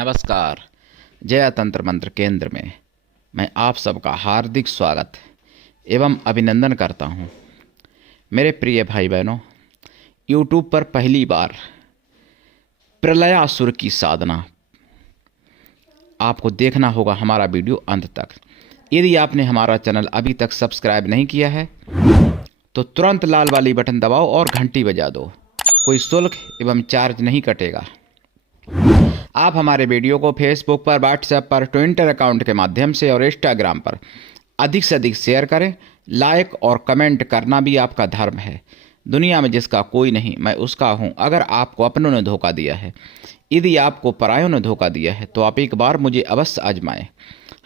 नमस्कार। जया तंत्र मंत्र केंद्र में मैं आप सबका हार्दिक स्वागत एवं अभिनंदन करता हूं। मेरे प्रिय भाई बहनों, YouTube पर पहली बार प्रलयासुर की साधना आपको देखना होगा हमारा वीडियो अंत तक। यदि आपने हमारा चैनल अभी तक सब्सक्राइब नहीं किया है तो तुरंत लाल वाली बटन दबाओ और घंटी बजा दो। कोई शुल्क एवं चार्ज नहीं कटेगा। आप हमारे वीडियो को फेसबुक पर, व्हाट्सएप पर, ट्विटर अकाउंट के माध्यम से और इंस्टाग्राम पर अधिक से अधिक शेयर करें। लाइक और कमेंट करना भी आपका धर्म है। दुनिया में जिसका कोई नहीं, मैं उसका हूं। अगर आपको अपनों ने धोखा दिया है, यदि आपको परायों ने धोखा दिया है, तो आप एक बार मुझे अवश्य आजमाएं।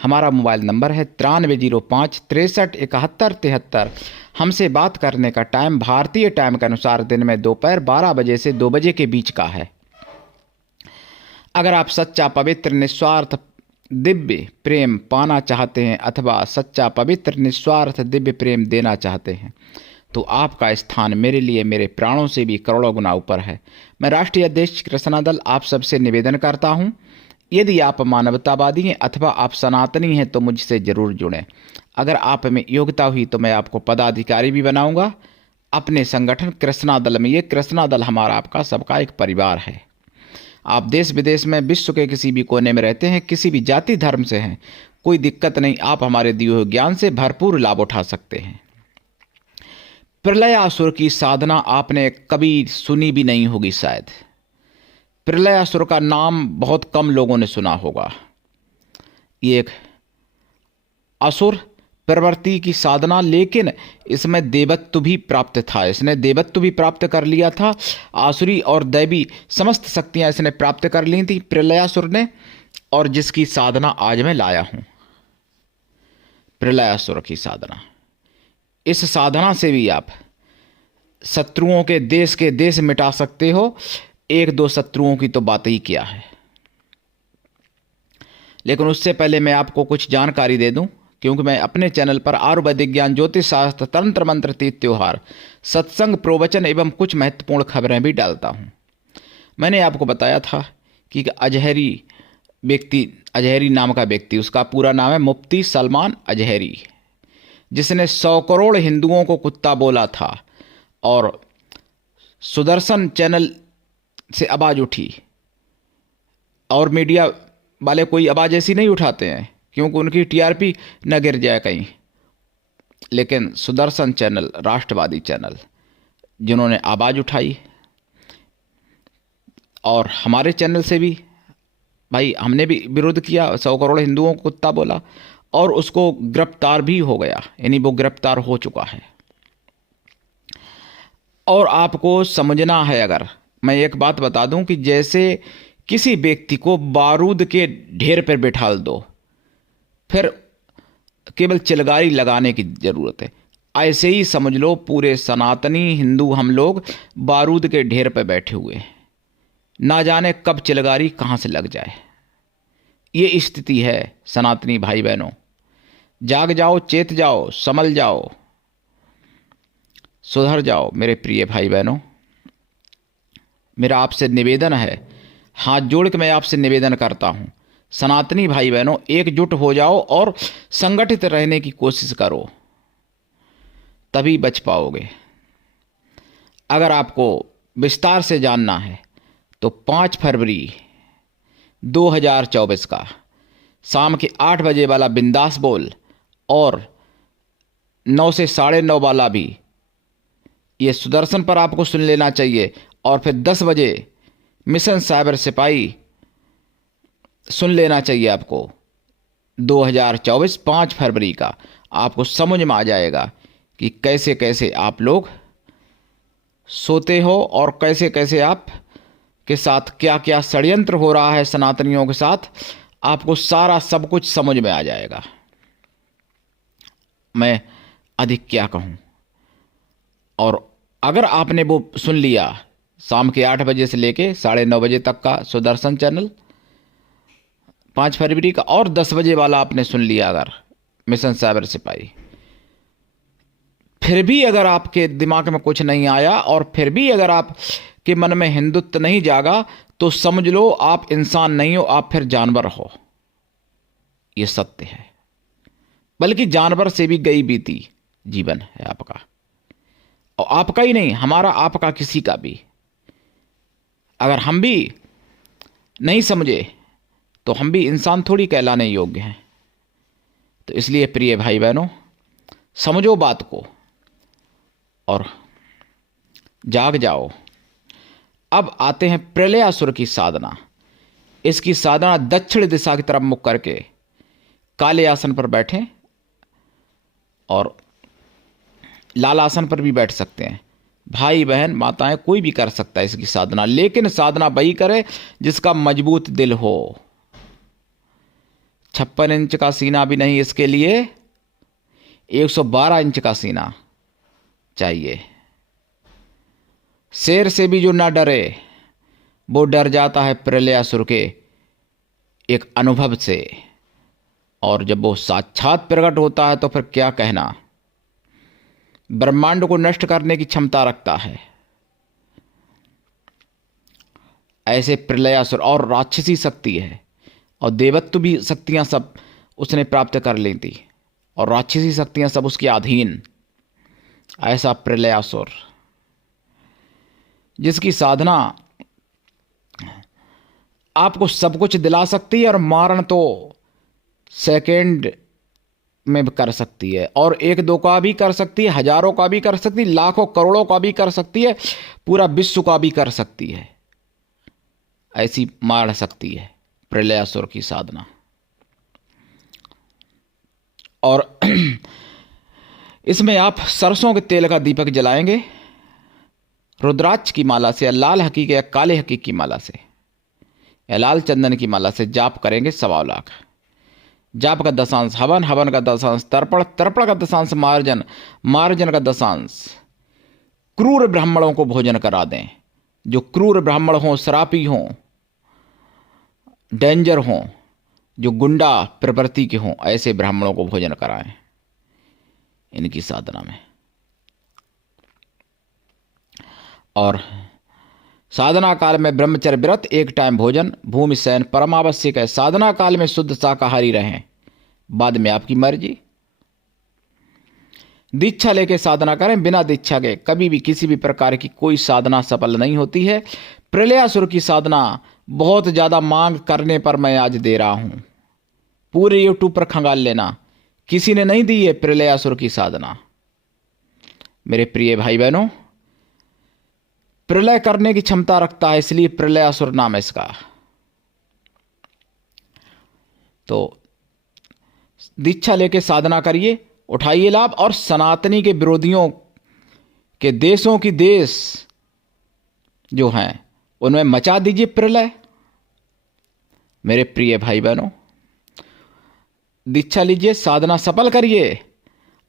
हमारा मोबाइल नंबर है 9305 63 71 73। हमसे बात करने का टाइम भारतीय टाइम के अनुसार दिन में दोपहर 12 बजे से 2 बजे के बीच का है। अगर आप सच्चा, पवित्र, निस्वार्थ दिव्य प्रेम पाना चाहते हैं अथवा सच्चा, पवित्र, निस्वार्थ दिव्य प्रेम देना चाहते हैं, तो आपका स्थान मेरे लिए मेरे प्राणों से भी करोड़ों गुना ऊपर है। मैं राष्ट्रीय अध्यक्ष कृष्णा दल आप सबसे निवेदन करता हूं, यदि आप मानवतावादी हैं अथवा आप सनातनी हैं तो मुझसे जरूर जुड़ें। अगर आप में योग्यता हुई तो मैं आपको पदाधिकारी भी बनाऊंगा अपने संगठन कृष्णा दल में। ये कृष्णा दल हमारा, आपका, सबका एक परिवार है। आप देश विदेश में, विश्व के किसी भी कोने में रहते हैं, किसी भी जाति धर्म से हैं, कोई दिक्कत नहीं। आप हमारे दिए हुए ज्ञान से भरपूर लाभ उठा सकते हैं। प्रलयासुर की साधना आपने कभी सुनी भी नहीं होगी शायद। प्रलयासुर का नाम बहुत कम लोगों ने सुना होगा। ये एक असुर प्रवृत्ति की साधना, लेकिन इसमें देवत्व भी प्राप्त था। इसने देवत्व भी प्राप्त कर लिया था। आसुरी और दैवी समस्त शक्तियां इसने प्राप्त कर ली थी प्रलयासुर ने, और जिसकी साधना आज मैं लाया हूं, प्रलयासुर की साधना। इस साधना से भी आप शत्रुओं के देश मिटा सकते हो। एक दो शत्रुओं की तो बात ही क्या है। लेकिन उससे पहले मैं आपको कुछ जानकारी दे दूं, क्योंकि मैं अपने चैनल पर आयुर्वेदिक ज्ञान, ज्योतिष शास्त्र, तंत्र मंत्र, तीज त्योहार, सत्संग, प्रवचन एवं कुछ महत्वपूर्ण खबरें भी डालता हूं। मैंने आपको बताया था कि अजहरी नाम का व्यक्ति, उसका पूरा नाम है मुफ्ती सलमान अजहरी, जिसने 100 करोड़ हिंदुओं को कुत्ता बोला था। और सुदर्शन चैनल से आवाज़ उठी, और मीडिया वाले कोई आवाज़ ऐसी नहीं उठाते हैं क्योंकि उनकी टीआरपी न गिर जाए कहीं। लेकिन सुदर्शन चैनल, राष्ट्रवादी चैनल, जिन्होंने आवाज़ उठाई, और हमारे चैनल से भी भाई हमने भी विरोध किया, 100 करोड़ हिंदुओं को कुत्ता बोला, और उसको गिरफ्तार भी हो गया, यानी वो गिरफ्तार हो चुका है। और आपको समझना है, अगर मैं एक बात बता दूं कि जैसे किसी व्यक्ति को बारूद के ढेर पर बिठाल दो, फिर केवल चिलगारी लगाने की जरूरत है, ऐसे ही समझ लो पूरे सनातनी हिंदू हम लोग बारूद के ढेर पर बैठे हुए हैं। ना जाने कब चिलगारी कहां से लग जाए। ये स्थिति है सनातनी भाई बहनों। जाग जाओ, चेत जाओ, संभल जाओ, सुधर जाओ। मेरे प्रिय भाई बहनों, मेरा आपसे निवेदन है, हाथ जोड़ के मैं आपसे निवेदन करता हूं, सनातनी भाई बहनों, एकजुट हो जाओ और संगठित रहने की कोशिश करो, तभी बच पाओगे। अगर आपको विस्तार से जानना है तो 5 फरवरी 2024 का शाम के 8 बजे वाला बिंदास बोल, और 9 से 9:30 वाला भी ये सुदर्शन पर आपको सुन लेना चाहिए। और फिर 10 बजे मिशन साइबर सिपाही सुन लेना चाहिए आपको। 2024 5 फरवरी का आपको समझ में आ जाएगा कि कैसे कैसे आप लोग सोते हो और कैसे कैसे आप के साथ क्या क्या षड्यंत्र हो रहा है सनातनियों के साथ। आपको सारा सब कुछ समझ में आ जाएगा। मैं अधिक क्या कहूं। और अगर आपने वो सुन लिया शाम के 8 बजे से लेके 9:30 बजे तक का सुदर्शन चैनल 5 फरवरी का, और 10 बजे वाला आपने सुन लिया अगर मिशन साइबर सिपाही, फिर भी अगर आपके दिमाग में कुछ नहीं आया, और फिर भी अगर आप के मन में हिंदुत्व नहीं जागा तो समझ लो आप इंसान नहीं हो, आप फिर जानवर हो। यह सत्य है, बल्कि जानवर से भी गई बीती जीवन है आपका, और आपका ही नहीं, हमारा, आपका, किसी का भी। अगर हम भी नहीं समझे तो हम भी इंसान थोड़ी कहलाने योग्य हैं। तो इसलिए प्रिय भाई बहनों, समझो बात को और जाग जाओ। अब आते हैं प्रलयासुर की साधना। इसकी साधना दक्षिण दिशा की तरफ मुख करके काले आसन पर बैठें और लाल आसन पर भी बैठ सकते हैं। भाई बहन माताएं कोई भी कर सकता है इसकी साधना, लेकिन साधना वही करे जिसका मजबूत दिल हो। 56 इंच का सीना भी नहीं, इसके लिए 112 इंच का सीना चाहिए। शेर से भी जो ना डरे वो डर जाता है प्रलयासुर के एक अनुभव से, और जब वो साक्षात प्रकट होता है तो फिर क्या कहना। ब्रह्मांड को नष्ट करने की क्षमता रखता है। ऐसे प्रलयासुर, और राक्षसी शक्ति है और देवत्व भी शक्तियां सब उसने प्राप्त कर ली थी, और राक्षसी शक्तियां सब उसके अधीन। ऐसा प्रलयासुर जिसकी साधना आपको सब कुछ दिला सकती है और मारण तो सेकंड में कर सकती है, और 1-2 का भी कर सकती है, हजारों का भी कर सकती है, लाखों करोड़ों का भी कर सकती है, पूरा विश्व का भी कर सकती है। ऐसी मार सकती है प्रलयासुर की साधना। और इसमें आप सरसों के तेल का दीपक जलाएंगे, रुद्राक्ष की माला से, या लाल हकीक या काले हकीक की माला से, या लाल चंदन की माला से जाप करेंगे 1.25 लाख। जाप का दशांश हवन, हवन का दशांश तर्पण, तर्पण का दशांश मार्जन, मार्जन का दशांश क्रूर ब्राह्मणों को भोजन करा दें। जो क्रूर ब्राह्मण हों, शरापी हों, डेंजर हों, जो गुंडा प्रवृत्ति के हों, ऐसे ब्राह्मणों को भोजन कराएं इनकी साधना में। और साधना काल में ब्रह्मचर्य व्रत, 1 टाइम भोजन, भूमि शयन परम आवश्यक है। साधना काल में शुद्ध शाकाहारी रहें, बाद में आपकी मर्जी। दीक्षा लेके साधना करें, बिना दीक्षा के कभी भी किसी भी प्रकार की कोई साधना सफल नहीं होती है। प्रलयासुर की साधना बहुत ज्यादा मांग करने पर मैं आज दे रहा हूं। पूरे यूट्यूब पर खंगाल लेना, किसी ने नहीं दी है प्रलयासुर की साधना। मेरे प्रिय भाई बहनों, प्रलय करने की क्षमता रखता है, इसलिए प्रलयासुर नाम है इसका। तो दीक्षा लेके साधना करिए, उठाइए लाभ, और सनातनी के विरोधियों के देशों की देश जो हैं उनमें मचा दीजिए प्रलय। मेरे प्रिय भाई बहनों, दीक्षा लीजिए, साधना सफल करिए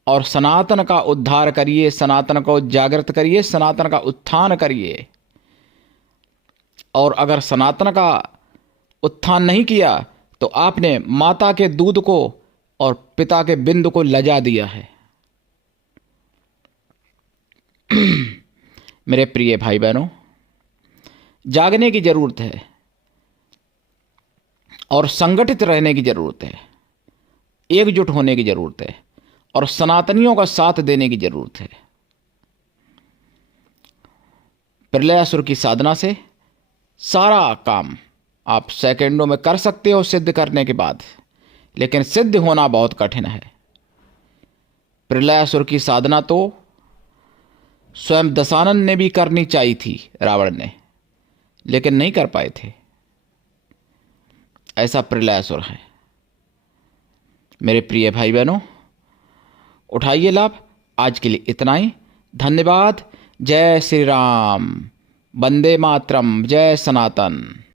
और सनातन का उद्धार करिए, सनातन को जागृत करिए, सनातन का उत्थान करिए। और अगर सनातन का उत्थान नहीं किया तो आपने माता के दूध को और पिता के बिंद को लजा दिया है। मेरे प्रिय भाई बहनों, जागने की जरूरत है और संगठित रहने की जरूरत है, एकजुट होने की जरूरत है, और सनातनियों का साथ देने की जरूरत है। प्रलयासुर की साधना से सारा काम आप सेकंडों में कर सकते हो सिद्ध करने के बाद, लेकिन सिद्ध होना बहुत कठिन है। प्रलयासुर की साधना तो स्वयं दशानन ने भी करनी चाहिए थी, रावण ने, लेकिन नहीं कर पाए थे। ऐसा प्रलयासुर है। मेरे प्रिय भाई बहनों, उठाइए लाभ। आज के लिए इतना ही। धन्यवाद। जय श्री राम। वंदे मातरम। जय सनातन।